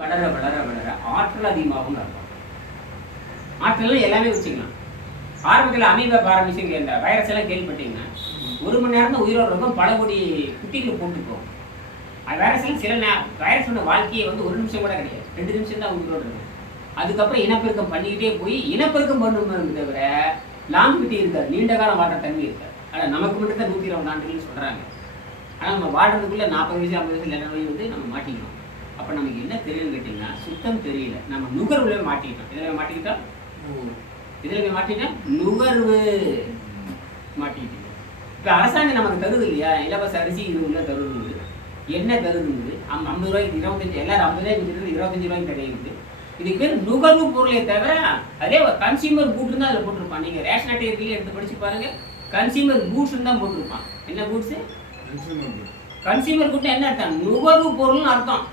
வளர வளர வளர ஆற்றல் அதிகமாகும் அர்த்தம். ஆற்றல் எல்லாமே வச்சுக்கலாம். ஆரம்பத்தில் அமீபா ஆரம்பிச்சுங்க இந்த வைரஸ் எல்லாம் கேள்விப்பட்டீங்கன்னா 1 மணி நேரம் தான் உயிரோடு இருக்கும், பல கோடி குட்டிகளை போட்டுக்கும். அது வைரஸ் எல்லாம் சில வைரஸோட வாழ்க்கையை வந்து 1 நிமிஷம் கூட கிடையாது, 2 நிமிஷம் தான் உயிரோடு இருக்கும். அதுக்கப்புறம் இனப்பெருக்கம் பண்ணிக்கிட்டே போய் இனப்பெருக்கம் பண்ணணும் தவிர லாங்கிவிட்டி இருக்காது, நீண்ட காலம் வாழ்ற தன்மை இருக்காது. ஆனால் நமக்கு மட்டும் தான் 120 ஆண்டுகள்னு சொல்கிறாங்க. ஆனால் நம்ம வாழ்றதுக்குள்ளே 40 வயசு 50 வயசு எல்லா நோயும் வந்து நம்ம மாட்டிக்கணும். அப்போ நமக்கு என்ன தெரியுதுன்னு கேட்டிங்கன்னா சுத்தம் தெரியல, நம்ம நுகர்வுல மாட்டிக்கிட்டோம். இதில் மாட்டிக்கிட்டோம், இதில் மாட்டிக்கிட்டோம், நுகர்வு மாட்டிக்கிட்டோம். இப்போ அரசாங்கம் நமக்கு தருது இல்லையா, இலவச அரிசி இது உள்ள தருது, என்ன தருதுங்குது 50 ரூபாய்க்கு 25, எல்லாரும் 50 ரூபாய்க்கு 25 ரூபாய்க்கு கிடையாது. இதுக்கு பேர் நுகர்வு பொருளை தவிர அதே கன்சியூமர் கூட்ஸ் தான் அதில் போட்டிருப்பான். நீங்கள் ரேஷன் அட்டை இருக்கீங்க எடுத்து படிச்சு பாருங்க, கன்சியூமர் கூட்ஸ் தான் போட்டிருப்பான். என்ன கூட்ஸ்? கன்சியூமர் கூட்ஸ் என்ன அர்த்தம்? நுகர்வு பொருள்னு அர்த்தம்.